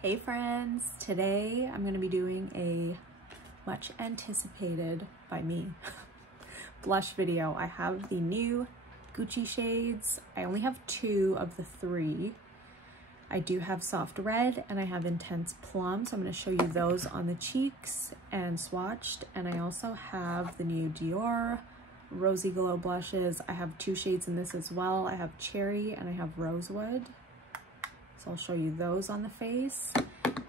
Hey friends, today I'm going to be doing a much anticipated by me blush video. I have the new Gucci shades. I only have 2 of the 3. I do have soft red and I have intense plum, so I'm going to show you those on the cheeks and swatched. And I also have the new Dior Rosy Glow blushes. I have 2 shades in this as well. I have cherry and I have rosewood. So I'll show you those on the face.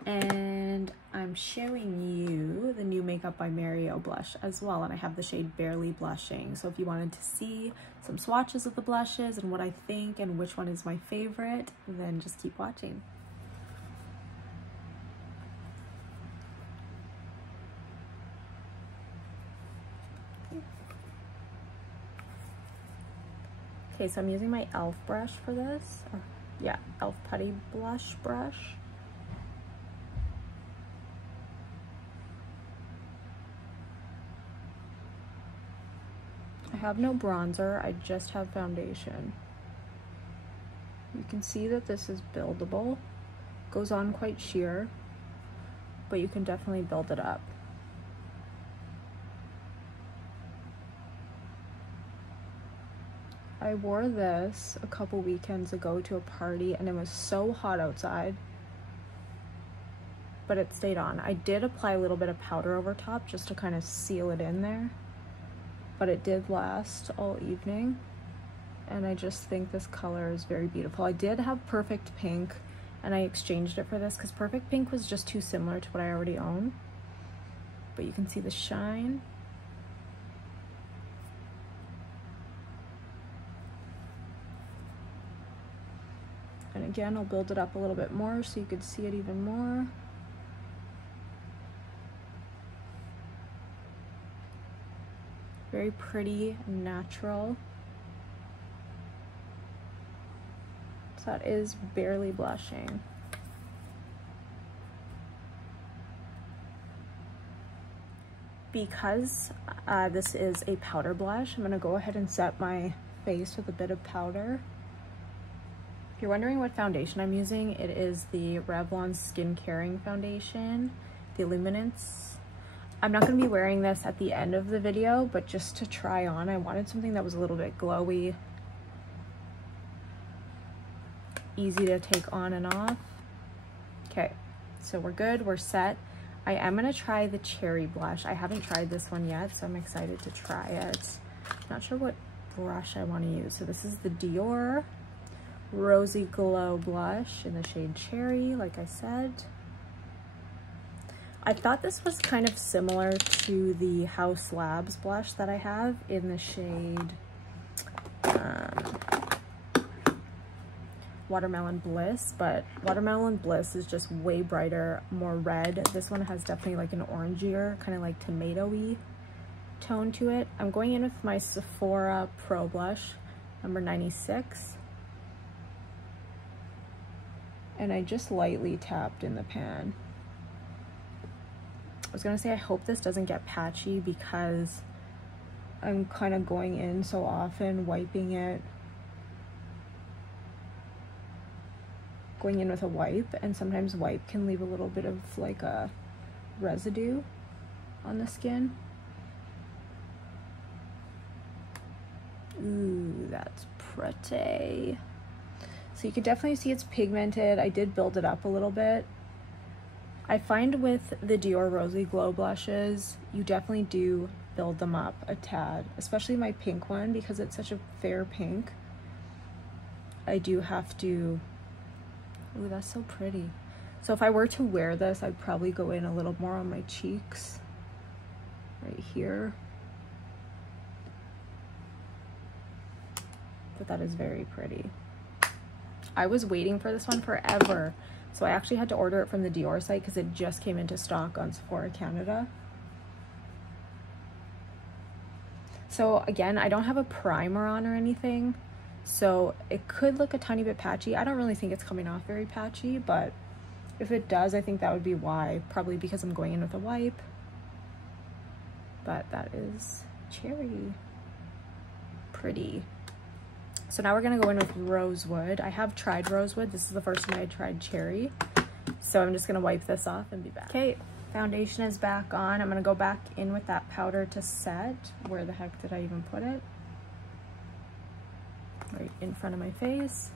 And I'm showing you the new Makeup by Mario blush as well. And I have the shade Barely Blushing. So if you wanted to see some swatches of the blushes and what I think and which one is my favorite, then just keep watching. Okay, so I'm using my e.l.f. brush for this. Yeah, e.l.f. Putty Blush brush. I have no bronzer, I just have foundation. You can see that this is buildable. Goes on quite sheer, but you can definitely build it up. I wore this a couple weekends ago to a party and it was so hot outside, but it stayed on. I did apply a little bit of powder over top just to kind of seal it in there, but it did last all evening. And I just think this color is very beautiful. I did have Perfect Pink and I exchanged it for this because Perfect Pink was just too similar to what I already own. But you can see the shine. And again, I'll build it up a little bit more so you could see it even more. Very pretty and natural. So that is Barely Blushing. Because this is a powder blush, I'm gonna go ahead and set my face with a bit of powder. If you're wondering what foundation I'm using, it is the Revlon Skin Caring Foundation, the Illuminance. I'm not going to be wearing this at the end of the video, but just to try on, I wanted something that was a little bit glowy, easy to take on and off. Okay, so we're good, we're set. I am going to try the cherry blush. I haven't tried this one yet, so I'm excited to try it. Not sure what brush I want to use. So this is the Dior Rosy Glow blush in the shade Cherry, like I said. I thought this was kind of similar to the House Labs blush that I have in the shade Watermelon Bliss, but Watermelon Bliss is just way brighter, more red. This one has definitely like an orangier, kind of like tomato-y tone to it. I'm going in with my Sephora Pro Blush, number 96. And I just lightly tapped in the pan. I was gonna say I hope this doesn't get patchy because I'm kind of going in so often, wiping it, going in with a wipe, and sometimes wipe can leave a little bit of like a residue on the skin. Ooh, that's pretty. So you can definitely see it's pigmented. I did build it up a little bit. I find with the Dior Rosy Glow blushes, you definitely do build them up a tad, especially my pink one because it's such a fair pink. I do have to, ooh, that's so pretty. So if I were to wear this, I'd probably go in a little more on my cheeks, right here. But that is very pretty. I was waiting for this one forever, so I actually had to order it from the Dior site because it just came into stock on Sephora Canada. So again, I don't have a primer on or anything, so it could look a tiny bit patchy. I don't really think it's coming off very patchy, but if it does, I think that would be why. Probably because I'm going in with a wipe. But that is Cherry. Pretty. So now we're gonna go in with Rosewood. I have tried Rosewood. This is the first time I tried Cherry. So I'm just gonna wipe this off and be back. Okay, foundation is back on. I'm gonna go back in with that powder to set. Where the heck did I even put it? Right in front of my face.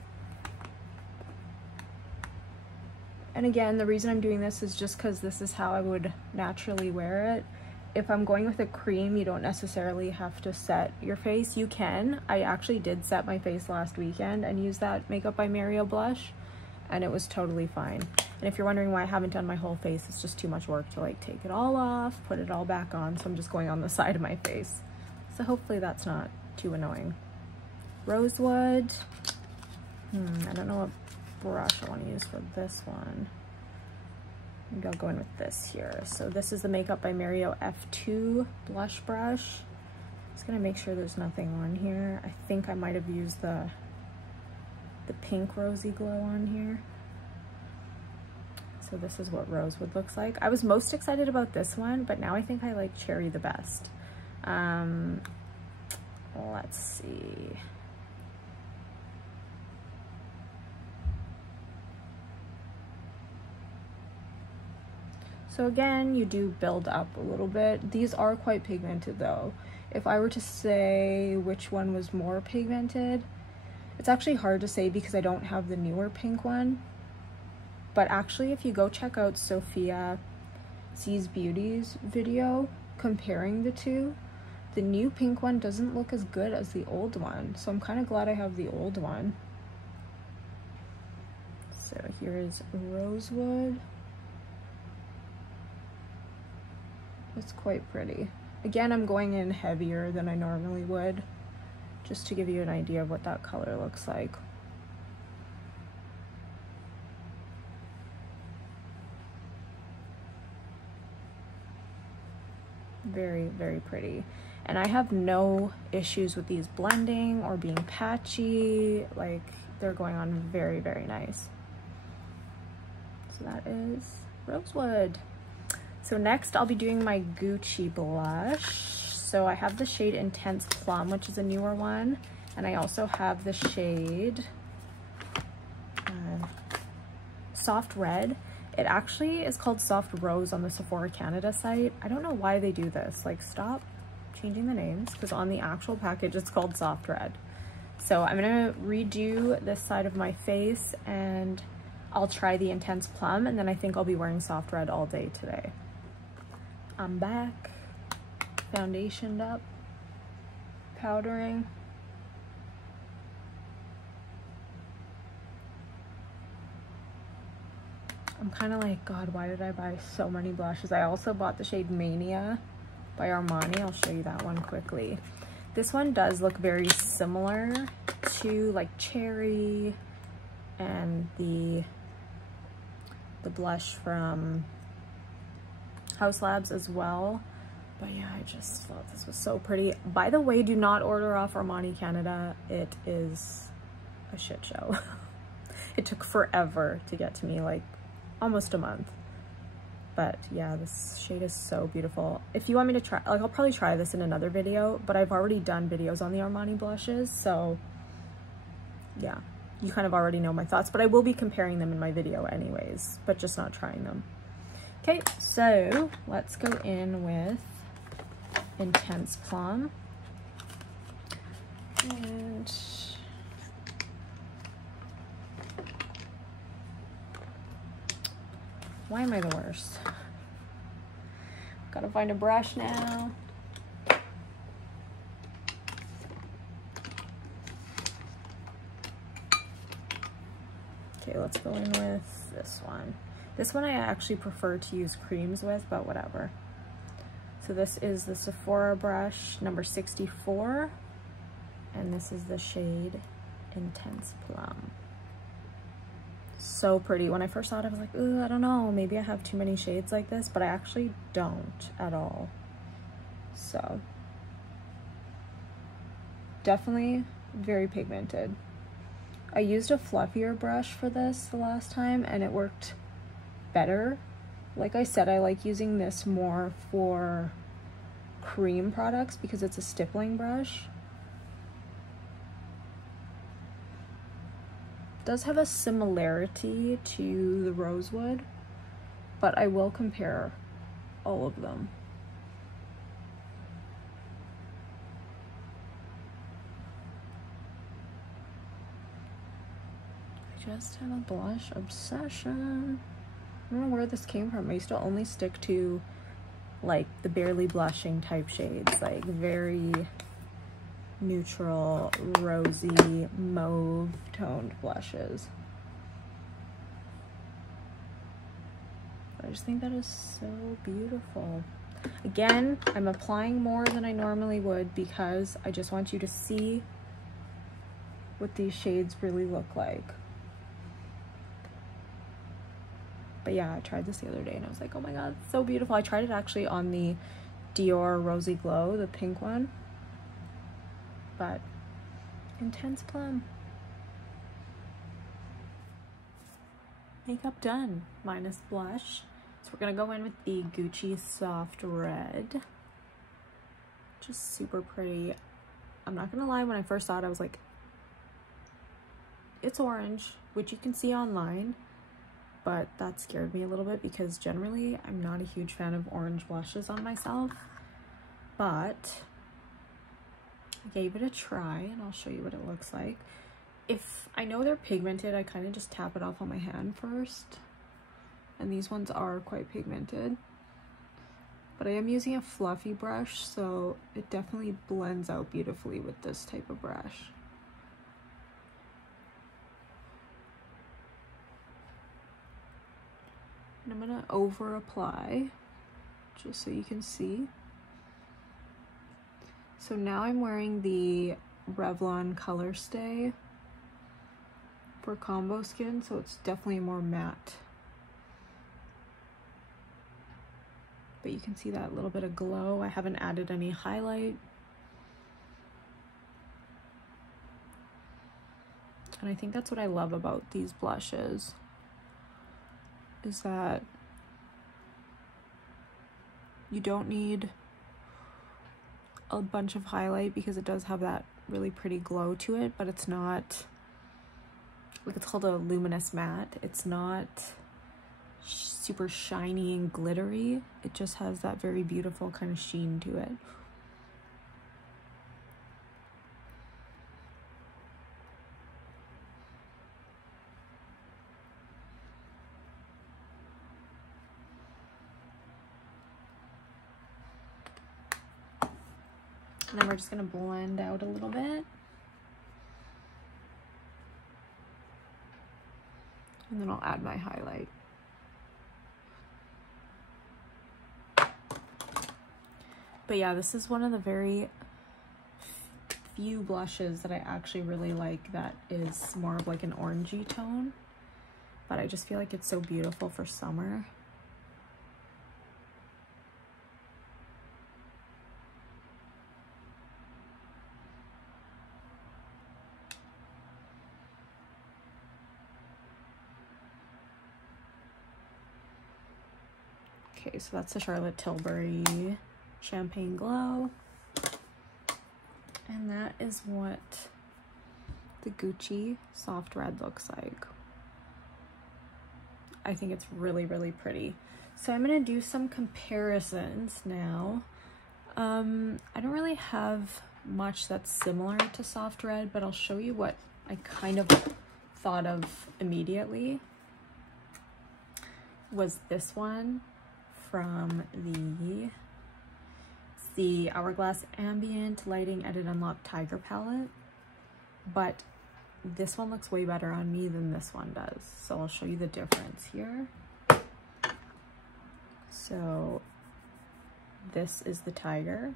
And again, the reason I'm doing this is just because this is how I would naturally wear it. If I'm going with a cream, you don't necessarily have to set your face. You can. I actually did set my face last weekend and use that Makeup by Mario blush, and it was totally fine. And if you're wondering why I haven't done my whole face, it's just too much work to like take it all off, put it all back on, so I'm just going on the side of my face. So hopefully that's not too annoying. Rosewood. I don't know what brush I want to use for this one. Maybe I'll go in with this here. So this is the Makeup by Mario F2 blush brush. Just gonna make sure there's nothing on here. I think I might have used the pink Rosy Glow on here. So this is what Rosewood looks like. I was most excited about this one, but now I think I like Cherry the best. Let's see. So again, you do build up a little bit. These are quite pigmented though. If I were to say which one was more pigmented, it's actually hard to say because I don't have the newer pink one. But actually, if you go check out Sophia C's Beauty's video comparing the two, the new pink one doesn't look as good as the old one. So I'm kind of glad I have the old one. So here is Rosewood. It's quite pretty. Again, I'm going in heavier than I normally would, just to give you an idea of what that color looks like. Very, very pretty. And I have no issues with these blending or being patchy. Like, they're going on very, very nice. So that is Rosewood. So next I'll be doing my Gucci blush. So I have the shade Intense Plum, which is a newer one. And I also have the shade Soft Red. It actually is called Soft Rose on the Sephora Canada site. I don't know why they do this. Like, stop changing the names, because on the actual package it's called Soft Red. So I'm gonna redo this side of my face and I'll try the Intense Plum, and then I think I'll be wearing Soft Red all day today. I'm back, foundationed up, powdering. I'm kind of like, God, why did I buy so many blushes? I also bought the shade Mania by Armani. I'll show you that one quickly. This one does look very similar to like Cherry and the blush from House Labs as well. But yeah, I just thought this was so pretty. By the way, do not order off Armani Canada. It is a shit show. It took forever to get to me, like almost a month. But yeah, this shade is so beautiful. If you want me to try, like, I'll probably try this in another video, but I've already done videos on the Armani blushes, so yeah, you kind of already know my thoughts, but I will be comparing them in my video anyways, but just not trying them. Okay, so let's go in with Intense Plum. And why am I the worst? Gotta find a brush now. Okay, let's go in with this one. This one I actually prefer to use creams with, but whatever. So this is the Sephora brush number 64, and this is the shade Intense Plum. So pretty. When I first saw it, I was like, ooh, I don't know, maybe I have too many shades like this, but I actually don't at all. So definitely very pigmented. I used a fluffier brush for this the last time and it worked better. Like I said, I like using this more for cream products because it's a stippling brush. does have a similarity to the rosewood, but I will compare all of them. I just have a blush obsession. I don't know where this came from. I used to only stick to like the barely blushing type shades, like very neutral, rosy, mauve toned blushes. I just think that is so beautiful. Again, I'm applying more than I normally would because I just want you to see what these shades really look like. But yeah, I tried this the other day and I was like, oh my god, it's so beautiful. I tried it actually on the Dior Rosy Glow, the pink one. But intense plum. Makeup done, minus blush. So we're gonna go in with the Gucci Soft Red. Just super pretty. I'm not gonna lie, when I first saw it, I was like, it's orange, which you can see online. But that scared me a little bit because generally I'm not a huge fan of orange blushes on myself. But I gave it a try and I'll show you what it looks like. If I know they're pigmented, I kind of just tap it off on my hand first. And these ones are quite pigmented. But I am using a fluffy brush, so it definitely blends out beautifully with this type of brush. And I'm gonna over apply just so you can see. So now I'm wearing the Revlon Color Stay for combo skin, so it's definitely more matte. But you can see that little bit of glow. I haven't added any highlight. And I think that's what I love about these blushes, is that you don't need a bunch of highlight because it does have that really pretty glow to it, but it's not, like, it's called a luminous matte. It's not super shiny and glittery. It just has that very beautiful kind of sheen to it. And then we're just gonna blend out a little bit. And then I'll add my highlight. But yeah, this is one of the very few blushes that I actually really like that is more of like an orangey tone. But I just feel like it's so beautiful for summer. Okay, so that's the Charlotte Tilbury Champagne Glow. And that is what the Gucci Soft Red looks like. I think it's really, really pretty. So I'm gonna do some comparisons now. I don't really have much that's similar to Soft Red, but I'll show you what I kind of thought of immediately. Was this one from the Hourglass Ambient Lighting Edit Unlock Tiger palette, but this one looks way better on me than this one does. So I'll show you the difference here. So this is the Tiger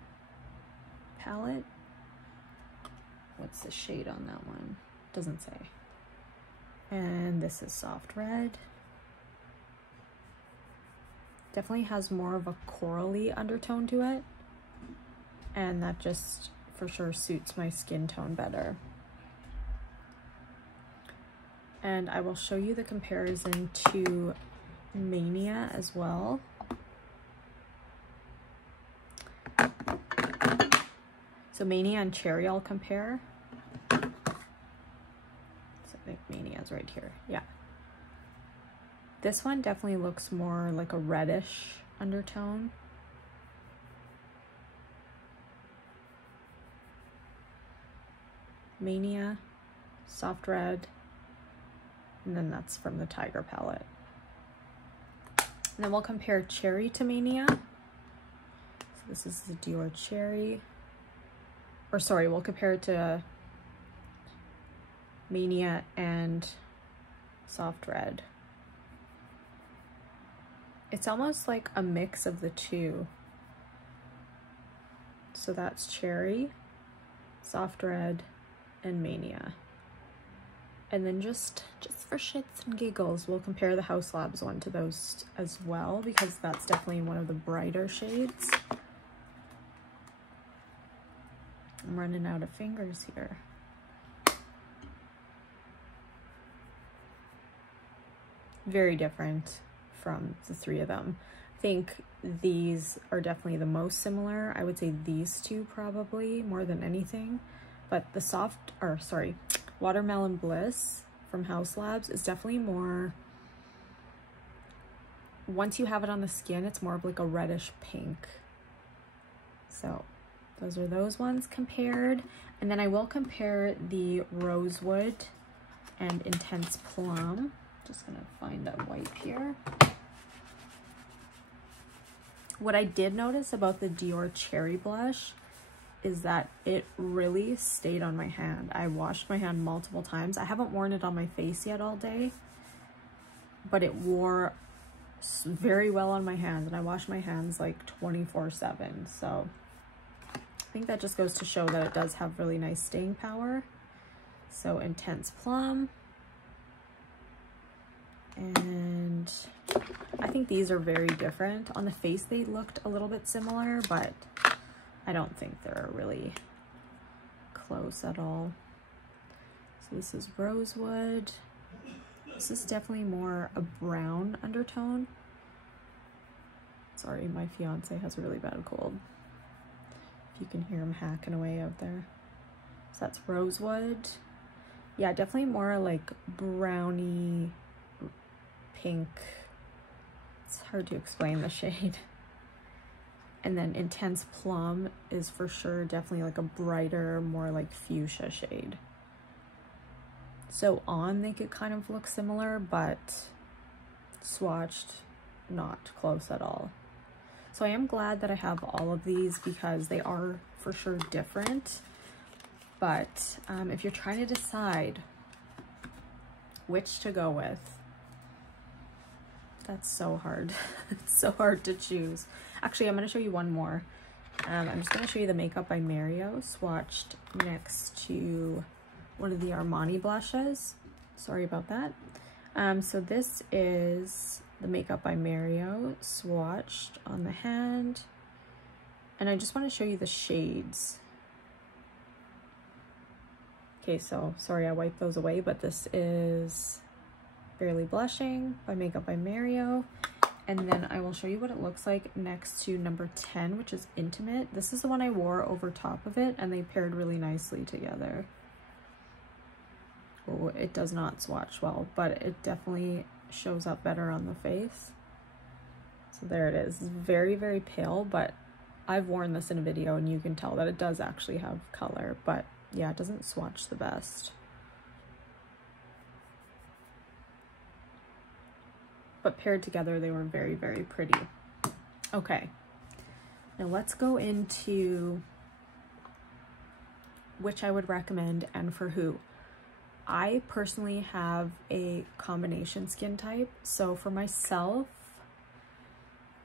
palette. What's the shade on that one? Doesn't say. And this is Soft Red. Definitely has more of a corally undertone to it, and that just for sure suits my skin tone better. And I will show you the comparison to Mania as well. So Mania and Cherry I'll compare. So I think Mania is says right here. Yeah. This one definitely looks more like a reddish undertone. Mania, soft red, and then that's from the Tiger palette. And then we'll compare Cherry to Mania. So this is the Dior Cherry. Or sorry, we'll compare it to Mania and soft red. It's almost like a mix of the two. So that's Cherry, soft red, and Mania. And then just for shits and giggles, we'll compare the House Labs one to those as well, because that's definitely one of the brighter shades. I'm running out of fingers here. Very different from the three of them. I think these are definitely the most similar. I would say these two probably more than anything. But the Watermelon Bliss from House Labs is definitely more, once you have it on the skin, it's more of like a reddish pink. So those are those ones compared. And then I will compare the Rosewood and Intense Plum. Just gonna find a wipe here. What I did notice about the Dior Cherry Blush is that it really stayed on my hand. I washed my hand multiple times. I haven't worn it on my face yet all day, but it wore very well on my hands, and I wash my hands like 24/7. So I think that just goes to show that it does have really nice staying power. So Intense Plum. And I think these are very different. On the face, they looked a little bit similar, but I don't think they're really close at all. So this is Rosewood. This is definitely more a brown undertone. Sorry, my fiance has a really bad cold. If you can hear him hacking away out there. So that's Rosewood. Yeah, definitely more like browny pink. It's hard to explain the shade. And then Intense Plum is for sure definitely like a brighter, more like fuchsia shade. So on, they could kind of look similar, but swatched, not close at all. So I am glad that I have all of these because they are for sure different. But if you're trying to decide which to go with, that's so hard. It's so hard to choose. Actually, I'm going to show you one more. I'm just going to show you the Makeup by Mario swatched next to one of the Armani blushes. Sorry about that. So this is the Makeup by Mario swatched on the hand. And I just want to show you the shades. Okay, so sorry I wiped those away, but this is Barely Blushing by Makeup by Mario. And then I will show you what it looks like next to number 10, which is Intimate. This is the one I wore over top of it, and they paired really nicely together. Oh, it does not swatch well, but it definitely shows up better on the face. So there it is. It's very, very pale, but I've worn this in a video, and you can tell that it does actually have color, but yeah, it doesn't swatch the best. But paired together, they were very, very pretty. Okay, now let's go into which I would recommend and for who. I personally have a combination skin type, so for myself,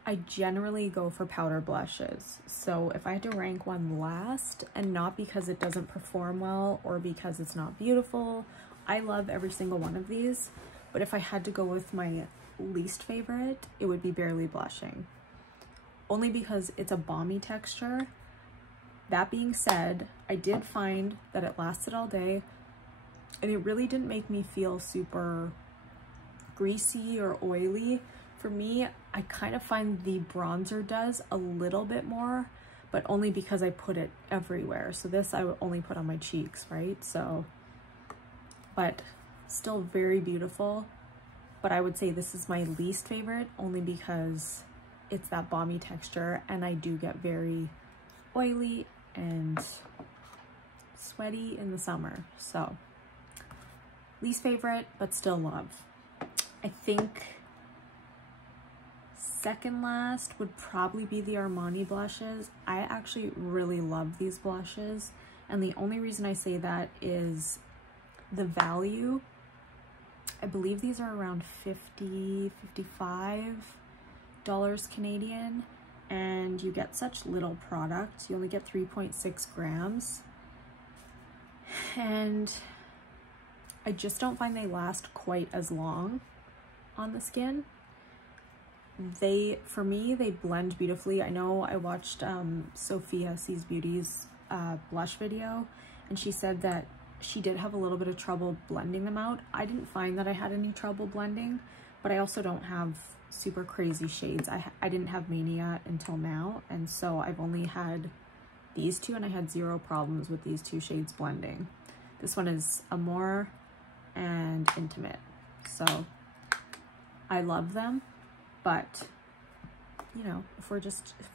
I generally go for powder blushes. So if I had to rank one last, and not because it doesn't perform well or because it's not beautiful, I love every single one of these, but if I had to go with my least favorite, it would be Barely Blushing, only because it's a balmy texture. That being said, I did find that it lasted all day, and it really didn't make me feel super greasy or oily. For me, I kind of find the bronzer does a little bit more, but only because I put it everywhere. So this I would only put on my cheeks, right? So, but Still very beautiful, but I would say this is my least favorite only because it's that balmy texture and I do get very oily and sweaty in the summer. So least favorite, but still love. I think second last would probably be the Armani blushes. I actually really love these blushes, and the only reason I say that is the value. I believe these are around $55 Canadian, and you get such little product. You only get 3.6 grams, and I just don't find they last quite as long on the skin. For me, they blend beautifully. I know I watched Sophia Sees Beauty's blush video, and she said that she did have a little bit of trouble blending them out. I didn't find that I had any trouble blending, but I also don't have super crazy shades. I didn't have Mania until now, and so I've only had these two, and I had zero problems with these two shades blending. This one is Amore and Intimate, so I love them. But, you know, if we're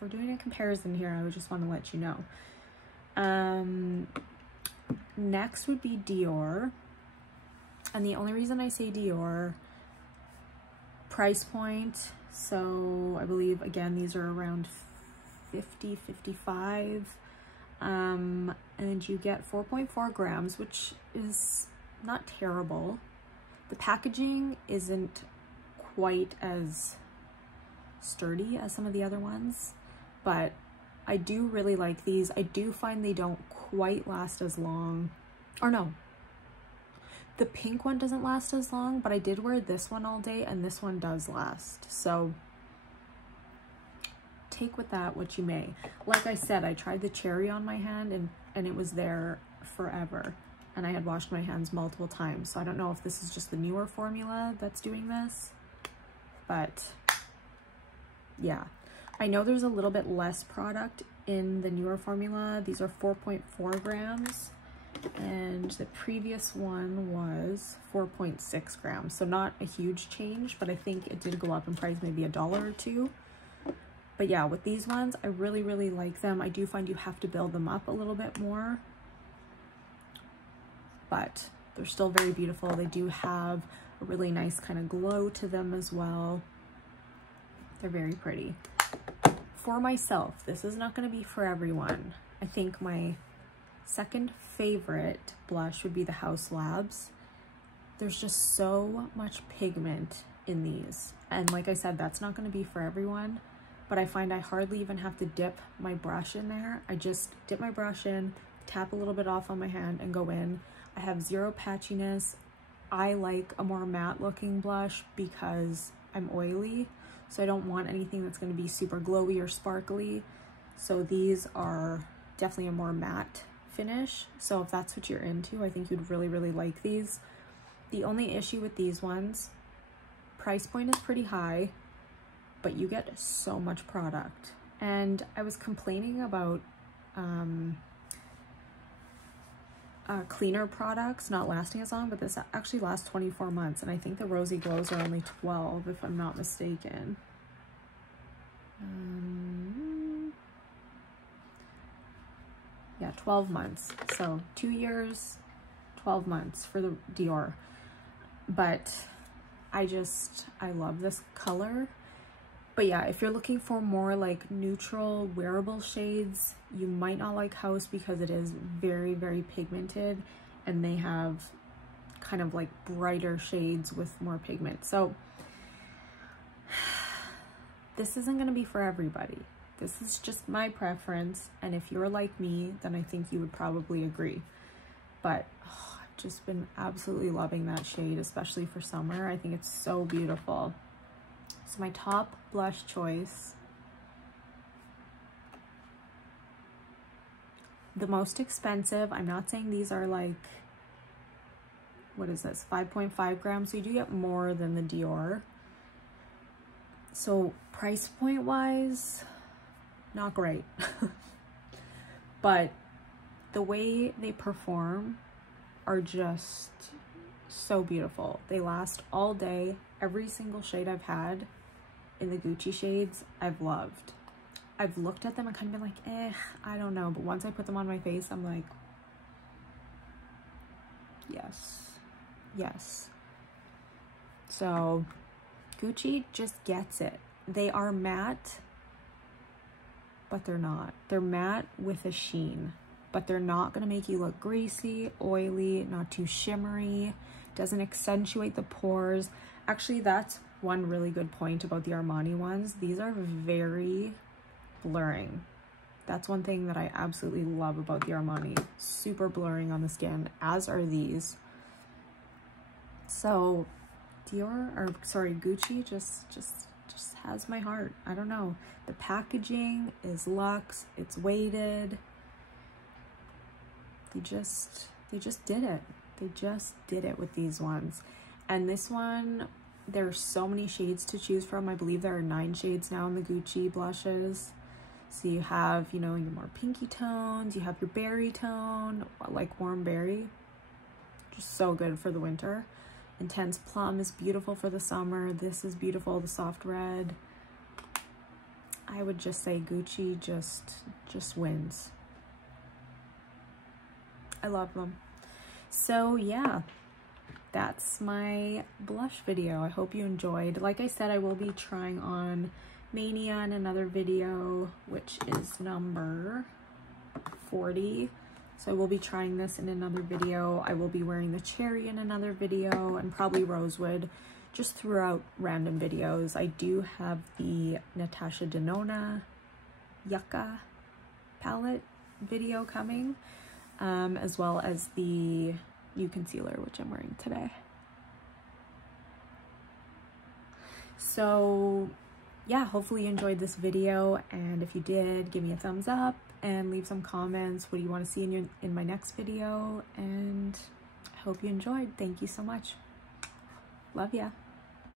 doing a comparison here, I would just want to let you know. Next would be Dior. And the only reason I say Dior, price point. So I believe, again, these are around 50, 55. And you get 4.4 grams, which is not terrible. The packaging isn't quite as sturdy as some of the other ones, but I do really like these. I do find they don't quite last as long, or no, the pink one doesn't last as long, but I did wear this one all day and this one does last, so take with that what you may. Like I said, I tried the cherry on my hand and it was there forever, and I had washed my hands multiple times, so I don't know if this is just the newer formula that's doing this, but yeah. I know there's a little bit less product in the newer formula. These are 4.4 grams, and the previous one was 4.6 grams. So not a huge change, but I think it did go up in price, maybe $1 or $2. But yeah, with these ones, I really, really like them. I do find you have to build them up a little bit more, but they're still very beautiful. They do have a really nice kind of glow to them as well. They're very pretty. For myself, this is not going to be for everyone. I think my second favorite blush would be the House Labs. There's just so much pigment in these. And like I said, that's not going to be for everyone, but I find I hardly even have to dip my brush in there. I just dip my brush in, tap a little bit off on my hand and go in. I have zero patchiness. I like a more matte looking blush because I'm oily. So I don't want anything that's going to be super glowy or sparkly. So these are definitely a more matte finish. So if that's what you're into, I think you'd really, really like these. The only issue with these ones, price point is pretty high, but you get so much product. And I was complaining about cleaner products not lasting as long, but this actually lasts 24 months, and I think the Rosy Glows are only 12 if I'm not mistaken. Yeah, 12 months. So 2 years, 12 months for the Dior. But I love this color. But yeah, if you're looking for more like neutral wearable shades, you might not like House because it is very, very pigmented, and they have kind of like brighter shades with more pigment. So this isn't going to be for everybody. This is just my preference, and if you're like me, then I think you would probably agree. But I've just been absolutely loving that shade, especially for summer. I think it's so beautiful. So my top blush choice, the most expensive, I'm not saying these are like, what is this, 5.5 grams, so you do get more than the Dior. So price point wise, not great. But the way they perform are just so beautiful. They last all day. Every single shade I've had in the Gucci shades, I've loved. I've looked at them and kind of been like, I don't know. But once I put them on my face, I'm like, yes, yes. So Gucci just gets it. They are matte, but they're not. They're matte with a sheen, but they're not gonna make you look greasy, oily, not too shimmery, doesn't accentuate the pores. Actually, that's one really good point about the Armani ones. These are very blurring. That's one thing that I absolutely love about the Armani. Super blurring on the skin, as are these. So Gucci just has my heart. I don't know. The packaging is luxe. It's weighted. They just did it. They just did it with these ones. And this one, there's so many shades to choose from. I believe there are 9 shades now in the Gucci blushes. So you have, you know, your more pinky tones, you have your berry tone, like warm berry. Just so good for the winter. Intense plum is beautiful for the summer. This is beautiful, the soft red. I would just say Gucci just wins. I love them. So yeah, that's my blush video. I hope you enjoyed. Like I said, I will be trying on Mania in another video, which is number 40. So I will be trying this in another video. I will be wearing the cherry in another video, and probably rosewood just throughout random videos. I do have the Natasha Denona Yucca palette video coming, as well as the new concealer, which I'm wearing today. So yeah, hopefully you enjoyed this video, and if you did, give me a thumbs up and leave some comments. What do you want to see in my next video? And I hope you enjoyed. Thank you so much. Love ya.